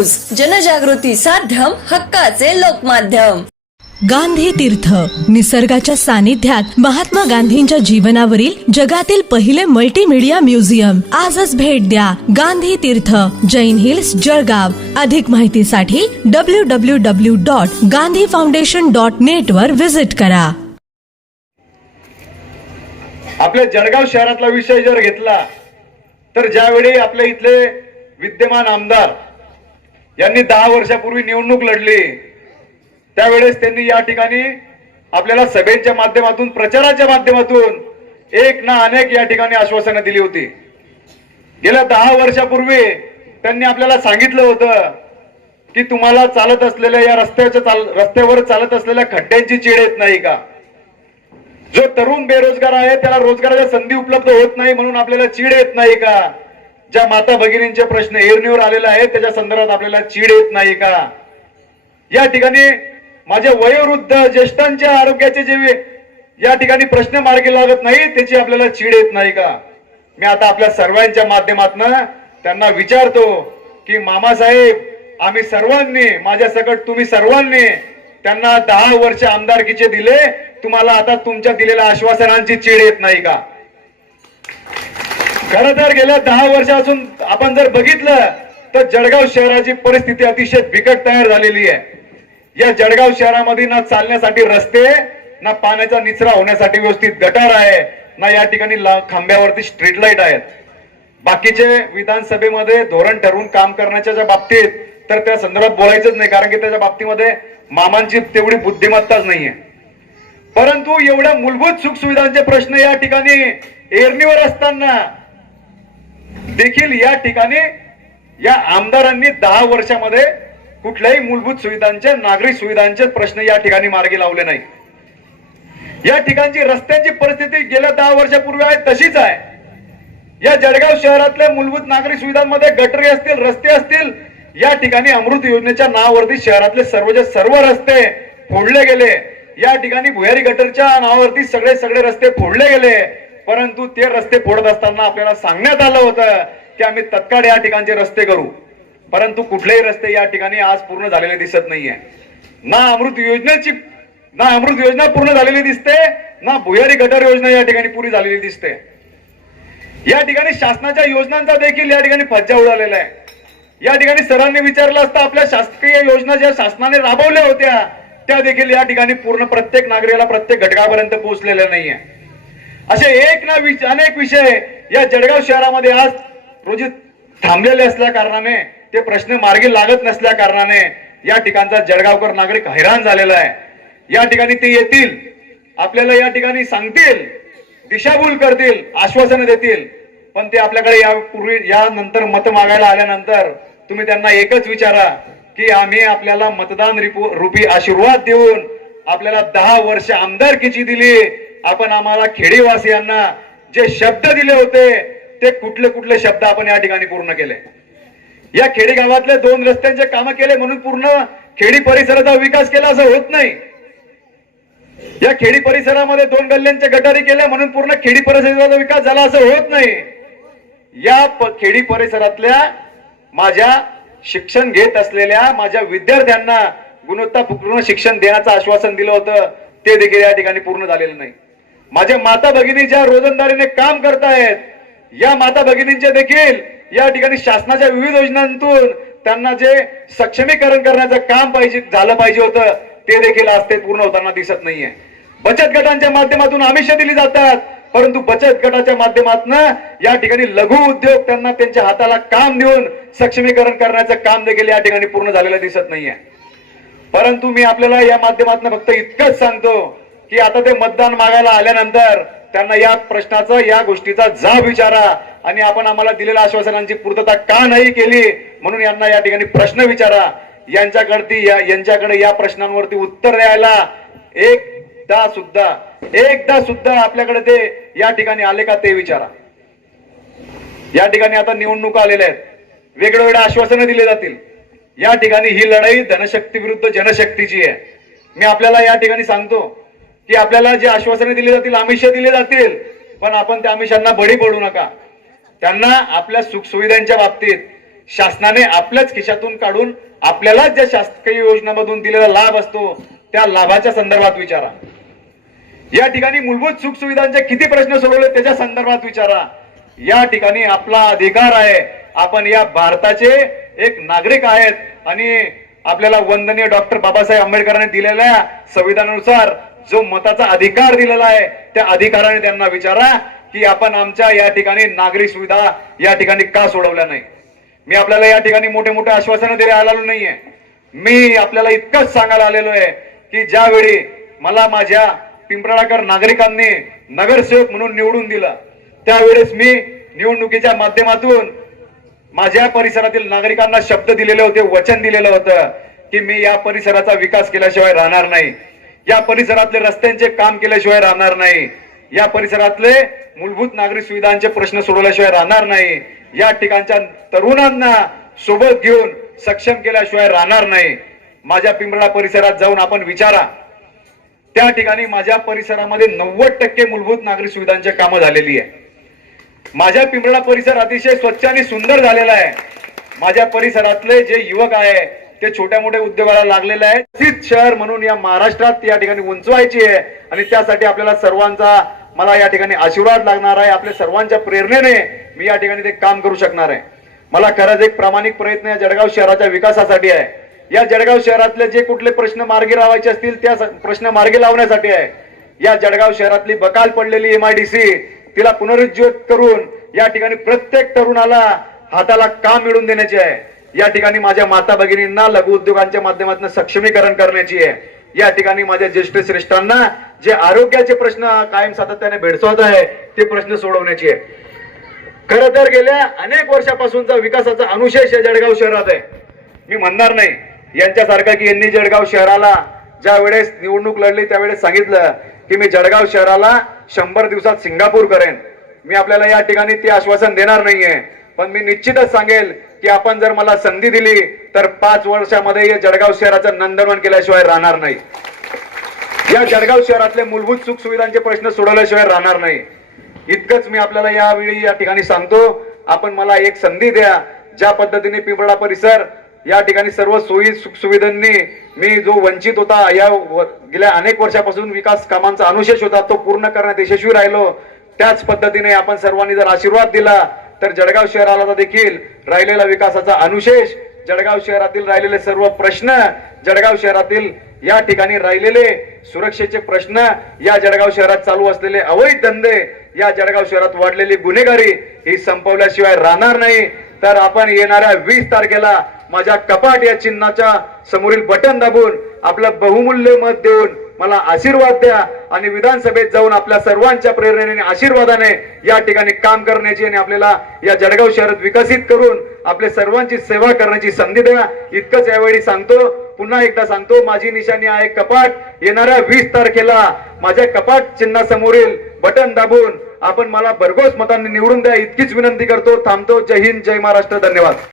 News. जनजागृती साध्यम हक्काचे लोकमाध्यम. गांधी तीर्थ. निसर्गाच्या सानिध्यात महात्मा गांधींच्या जीवनावरील जगातील पहिले मल्टीमीडिया म्युझियम आजच भेट द्या गांधी तीर्थ. जैन हिल्स जळगाव. अधिक माहितीसाठी W W W dot Gandhi foundation dot net वर विजिट करा. आपल्या जळगाव शहरातला विषय जर घेतला तर ज्यावेळी आपल्या इथले विद्यमान आमदार यांनी दहा वर्षापूर्वी निवडणूक लढली. त्यावेळेस त्यांनी या ठिकाणी आपल्याला सभेच्या माध्यमातून प्रचाराच्या माध्यमातून एक ना अनेक या ठिकाणी आश्वासनं दिली होती. गेल्या दहा वर्षापूर्वी त्यांनी आपल्याला सांगितलं होतं की तुम्हाला चालत असलेल्या या रस्त्याच्या चाल रस्त्यावर चालत असलेल्या खड्ड्यांची चीड येत नाही का? जो तरुण बेरोजगार आहे त्याला रोजगाराच्या संधी उपलब्ध होत नाही म्हणून आपल्याला चीड येत नाही का? ज्या माता भगिनींचे प्रश्न एरणीवर आलेले आहेत त्याच्या संदर्भात आपल्याला चीड येत नाही का? या ठिकाणी माझ्या वयोवृद्ध ज्येष्ठांच्या आरोग्याचे जे या ठिकाणी प्रश्न मार्गी लागत नाही त्याची आपल्याला चीड येत नाही का? मी आता आपल्या सर्वांच्या माध्यमातून त्यांना विचारतो की मामासाहेब आम्ही सर्वांनी माझ्या सकट तुम्ही सर्वांनी त्यांना दहा वर्ष आमदारकीचे दिले तुम्हाला आता तुमच्या दिलेल्या आश्वासनांची चीड येत नाही का? खर तर गेल्या दहा वर्षापासून आपण जर बघितलं तर जळगाव शहराची परिस्थिती अतिशय बिकट तयार झालेली आहे. या जळगाव शहरामध्ये ना चालण्यासाठी रस्ते ना पाण्याचा निचरा होण्यासाठी व्यवस्थित गटार आहे ना या ठिकाणी खांब्यावरती स्ट्रीट लाइट आहेत. बाकीचे विधानसभेमध्ये धोरण ठरवून काम करण्याच्या ज्या बाबतीत तर त्या संदर्भात बोलायचंच नाही कारण की त्याच्या बाबतीमध्ये मामांची तेवढी बुद्धिमत्ताच नाहीये. परंतु एवढ्या मूलभूत सुखसुविधांचे प्रश्न या ठिकाणी एरणीवर असताना देखील या ठिकाणी या आमदारांनी दहा वर्षामध्ये कुठल्याही मूलभूत सुविधांचे नागरिक सुविधांचे प्रश्न या ठिकाणी मार्गी लावले नाही या ठिकाणची रस्त्यांची परिस्थिती गेल्या दहा वर्षापूर्वी आहे तशीच आहे. या जळगाव शहरातल्या मूलभूत नागरिक सुविधांमध्ये गटरी असतील रस्ते असतील या ठिकाणी अमृत योजनेच्या नावावरती शहरातले सर्वचे सर्व रस्ते फोडले गेले. या ठिकाणी भुयारी गटरच्या नावावरती सगळे सगळे रस्ते फोडले गेले. परंतु ते रस्ते फोडत असताना आपल्याला सांगण्यात आलं होतं की आम्ही तत्काळ या ठिकाणचे रस्ते करू. परंतु कुठलेही रस्ते या ठिकाणी आज पूर्ण झालेले दिसत नाहीये. ना अमृत योजनेची ना अमृत योजना पूर्ण झालेली दिसते ना भुयारी गटर योजना या ठिकाणी पुरी झालेली दिसते. या ठिकाणी शासनाच्या योजनांचा देखील या ठिकाणी फज्जा उडालेला आहे. या ठिकाणी सरांनी विचारलं असतं आपल्या शासकीय योजना ज्या शासनाने राबवल्या होत्या त्या देखील या ठिकाणी पूर्ण प्रत्येक नागरिकाला प्रत्येक घटकापर्यंत पोहोचलेल्या नाहीये. असे एक ना विच- अनेक विषय या जळगाव शहरामध्ये आज रोजी थांबलेले असल्या कारणाने ते प्रश्न मार्गी लागत नसल्या कारणाने या ठिकाणचा जळगावकर नागरिक हैराण झालेला आहे. या ठिकाणी ते येतील आपल्याला या ठिकाणी सांगतील दिशाभूल करतील आश्वासनं देतील पण ते आपल्याकडे यापूर्वी यानंतर मत मागायला आल्यानंतर तुम्ही त्यांना एकच विचारा की आम्ही आपल्याला मतदान रिपो- रूपी आशीर्वाद देऊन आपल्याला दहा वर्ष आमदारकीची दिली आपण आम्हाला खेडेवासियांना जे शब्द दिले होते ते कुठले कुठले शब्द आपण या ठिकाणी पूर्ण केले? या खेडी गावातले दोन रस्त्यांचे कामं केले म्हणून पूर्ण खेडी परिसराचा विकास केला असं होत नाही. या खेडी परिसरामध्ये दोन गल्ल्यांच्या गटारी केल्या म्हणून पूर्ण खेडी परिसराचा विकास झाला असं होत नाही. या खेडी परिसरातल्या माझ्या शिक्षण घेत असलेल्या माझ्या विद्यार्थ्यांना गुणवत्तापूर्ण शिक्षण देण्याचं आश्वासन दिलं होतं ते देखील या ठिकाणी पूर्ण झालेलं नाही. माझ्या माता भगिनी ज्या रोजंदारीने काम करतायत. या माता भगिनींचे देखील या ठिकाणी शासनाच्या विविध योजनांतून त्यांना जे सक्षमीकरण करण्याचं काम पाहिजे झालं पाहिजे होतं ते देखील आज ते पूर्ण होताना दिसत नाहीये. बचत गटांच्या माध्यमातून आमिष दिली जातात परंतु बचत गटाच्या माध्यमातून या ठिकाणी लघु उद्योग त्यांना त्यांच्या हाताला काम देऊन सक्षमीकरण करण्याचं काम देखील या ठिकाणी पूर्ण झालेलं दिसत नाहीये. परंतु मी आपल्याला या माध्यमातून फक्त इतकंच सांगतो की आता ते मतदान मागायला आल्यानंतर त्यांना या प्रश्नाचा या गोष्टीचा जाब विचारा. आणि आपण आम्हाला दिलेल्या आश्वासनांची पूर्तता का नाही केली म्हणून यांना या ठिकाणी प्रश्न विचारा. यांच्याकडती या यांच्याकडे या प्रश्नांवरती उत्तर द्यायला एकदा सुद्धा एकदा सुद्धा आपल्याकडे ते या ठिकाणी आले का ते विचारा. या ठिकाणी आता निवडणुका आलेल्या आहेत. वेगवेगळ्या आश्वासनं दिले जातील. या ठिकाणी ही लढाई धनशक्ती विरुद्ध जनशक्तीची आहे. मी आपल्याला या ठिकाणी सांगतो की आपल्याला जे आश्वासने दिली जातील आमिष दिले जातील पण आपण त्या आमिषांना बळी पडू नका. त्यांना आपल्या सुखसुविधांच्या बाबतीत शासनाने आपल्याच खिशातून काढून आपल्यालाच ज्या शासकीय योजनामधून दिलेला लाभ असतो त्या लाभाच्या संदर्भात विचारा. या ठिकाणी मूलभूत सुखसुविधांचे किती प्रश्न सोडवले त्याच्या संदर्भात विचारा. या ठिकाणी आपला अधिकार आहे. आपण या भारताचे एक नागरिक आहेत आणि आपल्याला वंदनीय डॉक्टर बाबासाहेब आंबेडकरांनी दिलेल्या संविधानानुसार जो मताचा अधिकार दिलेला आहे त्या अधिकाराने त्यांना विचारा की आपण आमच्या या ठिकाणी नागरी सुविधा या ठिकाणी का सोडवल्या नाही? मी आपल्याला या ठिकाणी मोठे मोठे आश्वासनं दिले आलेलो नाहीये. मी आपल्याला इतकंच सांगायला आलेलो आहे की ज्यावेळी मला माझ्या पिंपराळाकर नागरिकांनी नगरसेवक म्हणून निवडून दिलं त्यावेळेस मी निवडणुकीच्या माध्यमातून माझ्या परिसरातील नागरिकांना शब्द दिलेले होते वचन दिलेलं होतं की मी या परिसराचा विकास केल्याशिवाय राहणार नाही. या परिसरातले रस्त्यांचे काम केल्याशिवाय राहणार नाही. या परिसरातले मूलभूत नागरिक सुविधांचे प्रश्न सोडवल्याशिवाय राहणार नाही. या ठिकाणच्या तरुणांना सोबत घेऊन सक्षम केल्याशिवाय राहणार नाही. माझ्या पिंपळा परिसरात जाऊन आपण विचारा. त्या ठिकाणी माझ्या परिसरामध्ये नव्वद टक्के मूलभूत नागरिक सुविधांची कामं झालेली आहे. माझ्या पिंपळा परिसर अतिशय स्वच्छ आणि सुंदर झालेला आहे. माझ्या परिसरातले जे युवक आहे ते छोट्या मोठ्या उद्योगाला लागलेले आहे विकसित शहर म्हणून या महाराष्ट्रात या ठिकाणी उंचवायची आहे. आणि त्यासाठी आपल्याला सर्वांचा मला या ठिकाणी आशीर्वाद लागणार आहे. आपल्या सर्वांच्या प्रेरणेने मी या ठिकाणी ते काम करू शकणार आहे. मला खरंच एक प्रामाणिक प्रयत्न या जळगाव शहराच्या विकासासाठी आहे. या जळगाव शहरातले जे कुठले प्रश्न मार्गी लावायचे असतील त्या प्रश्न मार्गी लावण्यासाठी आहे. या जळगाव शहरातली बकाल पडलेली एमआयडीसी तिला पुनरुज्जीवित करून या ठिकाणी प्रत्येक तरुणाला हाताला काम मिळवून देण्याची आहे. या ठिकाणी माझ्या माता भगिनींना लघु उद्योगांच्या माध्यमातून सक्षमीकरण करण्याची आहे. या ठिकाणी माझ्या ज्येष्ठ श्रेष्ठांना जे आरोग्याचे प्रश्न कायम सातत्याने भेडसावत आहे ते प्रश्न सोडवण्याची आहे. खर तर गेल्या अनेक वर्षापासूनचा विकासाचा अनुशेष या जळगाव शहरात आहे. मी म्हणणार नाही यांच्यासारखं की यांनी जळगाव शहराला ज्या वेळेस निवडणूक लढली त्यावेळेस सांगितलं की मी जळगाव शहराला शंभर दिवसात सिंगापूर करेन. मी आपल्याला या ठिकाणी ते आश्वासन देणार नाहीये पण मी निश्चितच सांगेल की आपण जर मला संधी दिली तर पाच वर्षामध्ये या जळगाव शहराचं नंदनवन केल्याशिवाय राहणार नाही. या जळगाव शहरातले मूलभूत सुख सुविधांचे प्रश्न सोडवल्याशिवाय राहणार नाही. इतकंच मी आपल्याला यावेळी या ठिकाणी सांगतो आपण मला एक संधी द्या ज्या पद्धतीने पिंपळा परिसर या ठिकाणी सर्व सोयी सुख सुविधांनी मी जो वंचित होता या गेल्या अनेक वर्षापासून विकास कामांचा अनुशेष होता तो पूर्ण करण्यात यशस्वी राहिलो. त्याच पद्धतीने आपण सर्वांनी जर आशीर्वाद दिला तर जळगाव शहराला देखील राहिलेला विकासाचा अनुशेष जळगाव शहरातील राहिलेले सर्व प्रश्न जळगाव शहरातील या ठिकाणी राहिलेले सुरक्षेचे प्रश्न या जळगाव शहरात चालू असलेले अवैध धंदे या जळगाव शहरात वाढलेली गुन्हेगारी ही संपवल्याशिवाय राहणार नाही. तर आपण येणाऱ्या वीस तारखेला माझ्या कपाट या चिन्हाच्या समोरील बटन दाबून आपलं बहुमूल्य मत देऊन मला आशीर्वाद द्या. आणि विधानसभेत जाऊन आपल्या सर्वांच्या प्रेरणेने आणि आशीर्वादाने या ठिकाणी काम करण्याची आणि आपल्याला या जळगाव शहरात विकसित करून आपल्या सर्वांची सेवा करण्याची संधी द्या. इतकंच यावेळी सांगतो पुन्हा एकदा सांगतो माझी निशाणी आहे कपाट. येणाऱ्या वीस तारखेला माझ्या कपाट चिन्हासमोरील बटन दाबून आपण मला भरघोस मतांनी निवडून द्या. इतकीच विनंती करतो थांबतो. जय हिंद जय महाराष्ट्र. धन्यवाद.